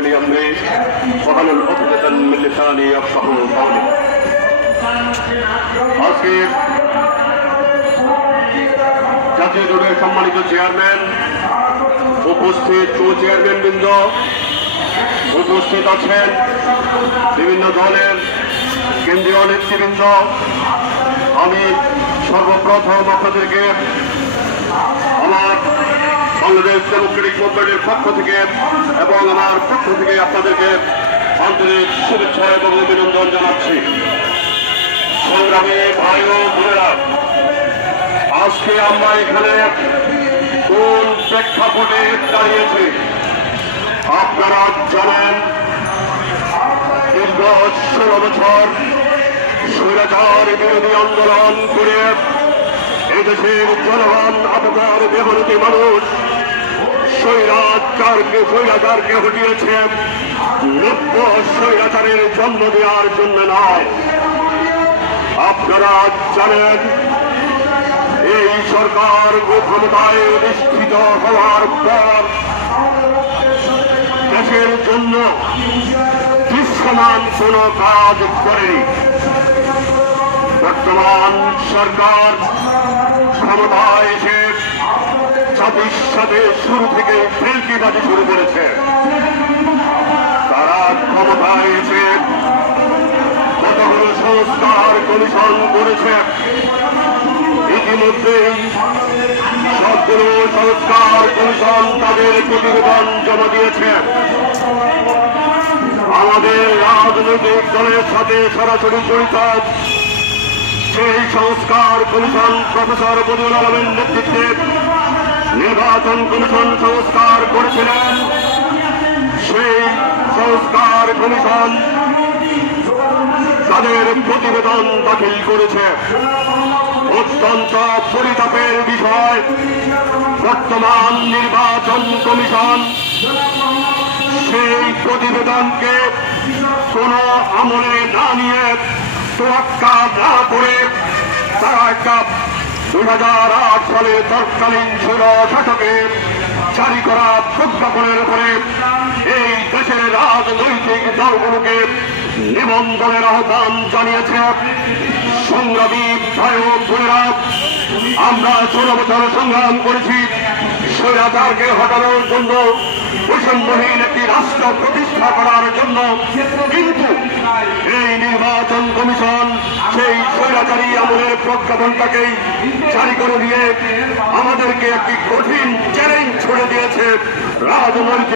لأمري واحلل عقدة من لساني يفقهوا قولي আজকে জাতীয় দলের সম্মানিত চেয়ারম্যান উপস্থিত চেয়ারম্যান বৃন্দ উপস্থিত আছেন বিভিন্ন দলের কেন্দ্রীয় নেতৃবৃন্দ। আমি সর্বপ্রথম আপনাদেরকে আমার বাংলাদেশ ডেমোক্রেটিক মুভমেন্টের পক্ষ থেকে এবং আমার পক্ষ থেকে আপনাদেরকে আন্তরিক শুভেচ্ছা এবং অভিনন্দন জানাচ্ছি। সংগ্রামী ভাই ও বোনেরা, আজকে আমরা এখানে কোন প্রেক্ষাপটে দাঁড়িয়েছি আপনারা জানেন। দীর্ঘ 16 বছর স্বৈরাচার বিরোধী আন্দোলন করে এদেশের জনগণ আপনার মেহনতি মানুষ স্বৈরাচারকে হটিয়েছে নব্য স্বৈরাচারের জন্ম দেওয়ার জন্য নয়। আপনারা জানেন এই সরকার ক্ষমতায় অধিষ্ঠিত হওয়ার পর দেশের জন্য দৃশ্যমান কোন কাজ করেনি। বর্তমান সরকার ক্ষমতায় এসে জাতির সাথে শুরু থেকে ফেলকিবাজি শুরু করেছে। তারা ক্ষমতায় এসে কতগুলো সংস্কার কমিশন করেছে। ইতিমধ্যেই সবগুলো সংস্কার কমিশন তাদের প্রতিবেদন জমা দিয়েছে। আমাদের রাজনৈতিক দলের সাথে সরাসরি জড়িত সেই সংস্কার কমিশন প্রফেসর বদিউল আলমের নেতৃত্বে নির্বাচন কমিশন সংস্কার করেছিলেন। সেই সংস্কার কমিশন তাদের প্রতিবেদন দাখিল করেছে। অত্যন্ত পরিতাপের বিষয়, বর্তমান নির্বাচন কমিশন সেই প্রতিবেদনকে কোন আমলে না নিয়ে তোয়াক্কা না করে তারা একটা 2008 সালে তৎকালীন শাসকে জারি করা প্রজ্ঞাপনের উপরে এই দেশের রাজনৈতিক দলগুলোকে নিবন্ধনের আহ্বান জানিয়েছে। সংগ্রামী ভাই ও বোনেরা, আমরা 16 বছর সংগ্রাম করেছি স্বৈরাচারকে হটানোর জন্য, বৈষম্যহীন একটি রাষ্ট্র প্রতিষ্ঠা করার জন্য। কিন্তু এই নির্বাচন কমিশন সেই স্বৈরাচারী আমলের প্রজ্ঞাপনটাকেই জারি করে দিয়ে আমাদেরকে একটি কঠিন চ্যালেঞ্জ ছুড়ে দিয়েছে রাজনৈতিক